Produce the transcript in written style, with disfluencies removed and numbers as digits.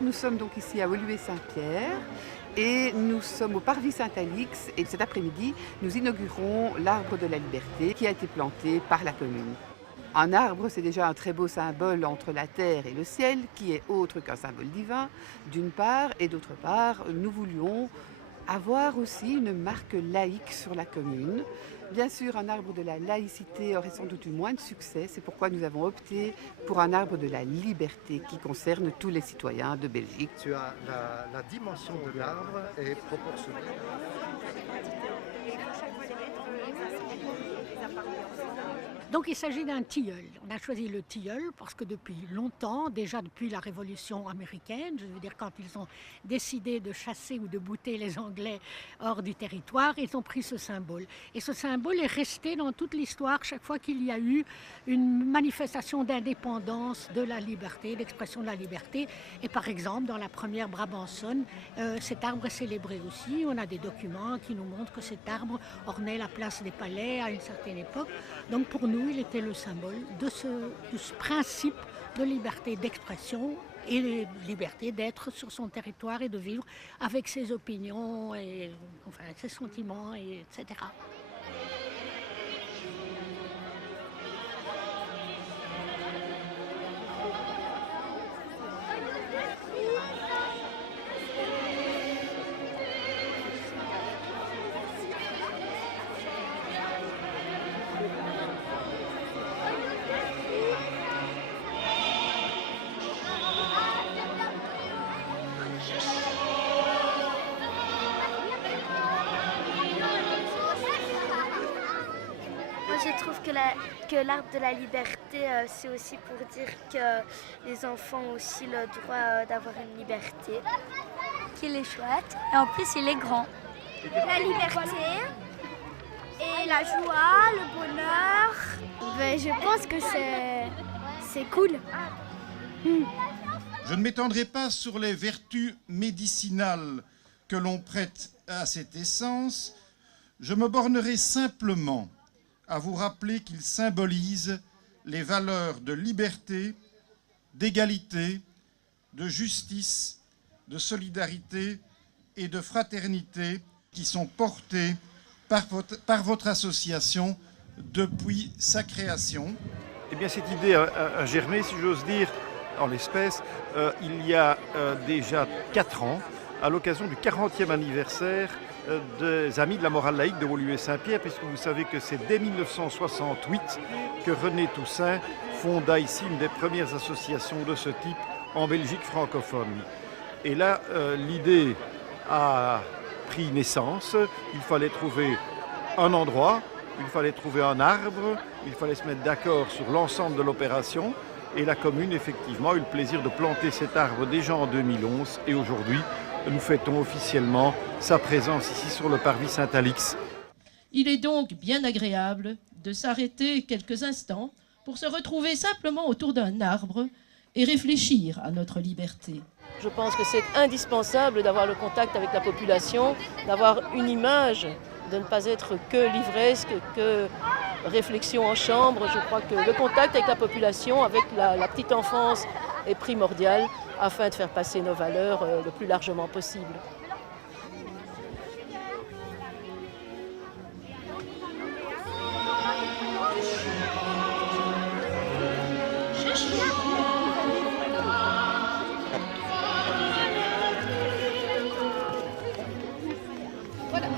Nous sommes donc ici à Woluwe-Saint-Pierre et nous sommes au Parvis Saint-Alix et cet après-midi, nous inaugurons l'arbre de la liberté qui a été planté par la commune. Un arbre, c'est déjà un très beau symbole entre la terre et le ciel, qui est autre qu'un symbole divin, d'une part, et d'autre part, nous voulions avoir aussi une marque laïque sur la commune. Bien sûr, un arbre de la laïcité aurait sans doute eu moins de succès, c'est pourquoi nous avons opté pour un arbre de la liberté qui concerne tous les citoyens de Belgique. Tu as la dimension de l'arbre est proportionnelle. Donc il s'agit d'un tilleul. On a choisi le tilleul parce que depuis longtemps, déjà depuis la Révolution américaine, je veux dire quand ils ont décidé de chasser ou de bouter les Anglais hors du territoire, ils ont pris ce symbole. Et ce symbole est resté dans toute l'histoire chaque fois qu'il y a eu une manifestation d'indépendance, de la liberté, d'expression de la liberté. Et par exemple, dans la première Brabançonne, cet arbre est célébré aussi. On a des documents qui nous montrent que cet arbre ornait la place des palais à une certaine époque. Donc pour nous, il était le symbole de ce principe de liberté d'expression et de liberté d'être sur son territoire et de vivre avec ses opinions, et, enfin, ses sentiments, etc. Moi, je trouve que l'arbre de la liberté, c'est aussi pour dire que les enfants ont aussi le droit d'avoir une liberté. Qu'il est chouette et en plus il est grand. La liberté et la joie, le bonheur. Ben, je pense que c'est cool. Je ne m'étendrai pas sur les vertus médicinales que l'on prête à cette essence. Je me bornerai simplement à vous rappeler qu'il symbolise les valeurs de liberté, d'égalité, de justice, de solidarité et de fraternité qui sont portées par votre association depuis sa création. Eh bien, cette idée a germé, si j'ose dire, en l'espèce, il y a déjà 4 ans, à l'occasion du 40e anniversaire des Amis de la morale laïque de Woluwe-Saint-Pierre, puisque vous savez que c'est dès 1968 que René Toussaint fonda ici une des premières associations de ce type en Belgique francophone. Et là, l'idée a pris naissance. Il fallait trouver un endroit, il fallait trouver un arbre, il fallait se mettre d'accord sur l'ensemble de l'opération. Et la commune, effectivement, a eu le plaisir de planter cet arbre déjà en 2011. Et aujourd'hui, nous fêtons officiellement sa présence ici sur le Parvis Saint-Alix. Il est donc bien agréable de s'arrêter quelques instants pour se retrouver simplement autour d'un arbre et réfléchir à notre liberté. Je pense que c'est indispensable d'avoir le contact avec la population, d'avoir une image, de ne pas être que livresque, que réflexion en chambre. Je crois que le contact avec la population, avec la petite enfance est primordial afin de faire passer nos valeurs le plus largement possible. Voilà.